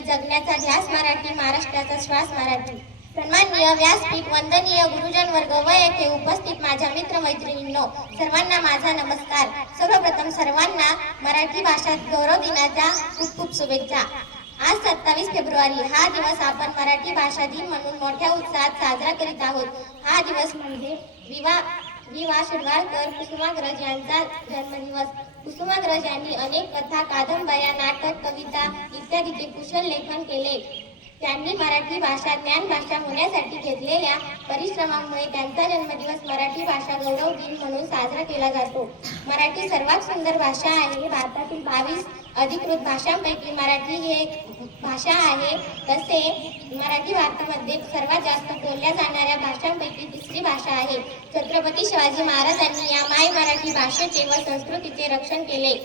मराठी जगण्याचा ध्यास मराठी महाराष्ट्राचा श्वास मराठी. सन्माननीय व्यासपीठ वंदनीय गुरुजन वर्ग व येथे उपस्थित माझ्या मित्र मैत्रिणींनो सर्वांना माझा नमस्कार. सर्वप्रथम सर्वांना मराठी भाषा गौरव दिनाच्या खूप खूप शुभेच्छा. आज सत्तावीस फेब्रुवारी हा दिवस आपण मराठी भाषा दिन म्हणून मोठ्या उत्साहात साजरा करीत आहोत. हा दिवस म्हणजे विवाह. विवा शिरवाडकर कुसुमाग्रज यांचा जन्मदिवस. कुसुमाग्रज यांनी अनेक कथा कादंबऱ्या नाटक कविता इत्यादीचे कुशल लेखन केले. त्यांनी मराठी भाषा ज्ञान भाषा होण्यासाठी घेतलेल्या परिश्रमामुळे त्यांचा जन्मदिवस मराठी भाषा गौरव दिन म्हणून साजरा केला जातो. मराठी सर्वात सुंदर भाषा आहे. भारतातील बावीस अधिकृत भाषांपैकी मराठी ही एक भाषा आहे. तसे मराठी भारतामध्ये सर्वात जास्त बोलल्या जाणाऱ्या भाषांपैकी तिसरी भाषा आहे. छत्रपती शिवाजी महाराजांनी या माय मराठी भाषेचे व संस्कृतीचे रक्षण केले.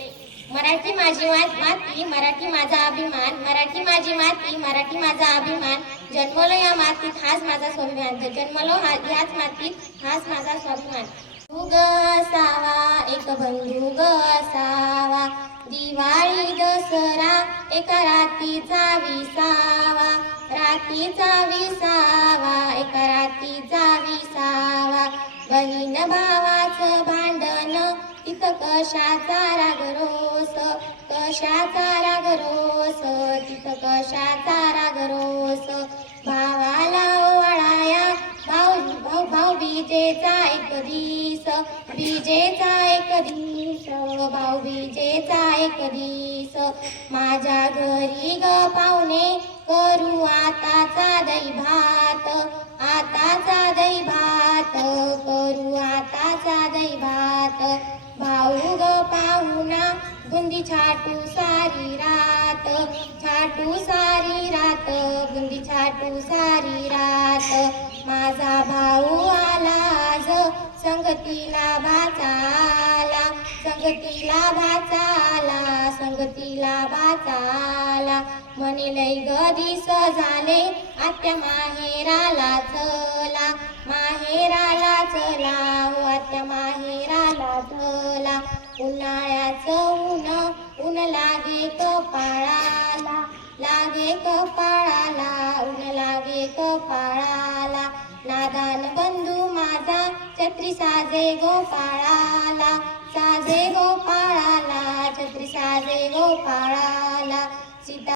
मराठी माझी माती मराठी माझा अभिमान मराठी माझी माती मराठी माझा अभिमान. जन्मलो या मातीत हाच माझा स्वाभिमान. जन्मलो हा याच मातीत हाच माझा स्वाभिमान. उग असावा एक बंधू ग असावा. दिवाळी दसरा एका रातीचा विसावा. रातीचा विसावा एका रातीचा विसावा. बहीण भावाचं भा तिथं कशाचा राग रोस? कशाचा राग रोस? तिथं कशाचा राग रोस? भावाला ओवाळाया भाऊ भाऊ भाऊ बीजेचा एक दिस बीजेचा एक दिस भाऊ बीजेचा एक दिस माझ्या घरी ग पाहुणे करू आताचा दही भात. आताचा दही भात करू आताचा दही भात. भाऊ ग पाहुणा बुंदी छाटू सारी रात. छाटू सारी रात. बुंदी छाटू सारी रात. माझा भाऊ आला आज. संगतीला भाचाला संगतीला भाचाला संगतीला भाचाला म्हणे लय ग दिस झाले. आत्या माहेराला माहेराला उन्हाळ्याचं ऊन ऊन लागे कपाळाला लागे कपाळाला ऊन लागे कपाळाला. नादान बंधू माझा छत्री साजे गोपाळाला साजे गोपाळाला छत्री साजे गोपाळाला. सीता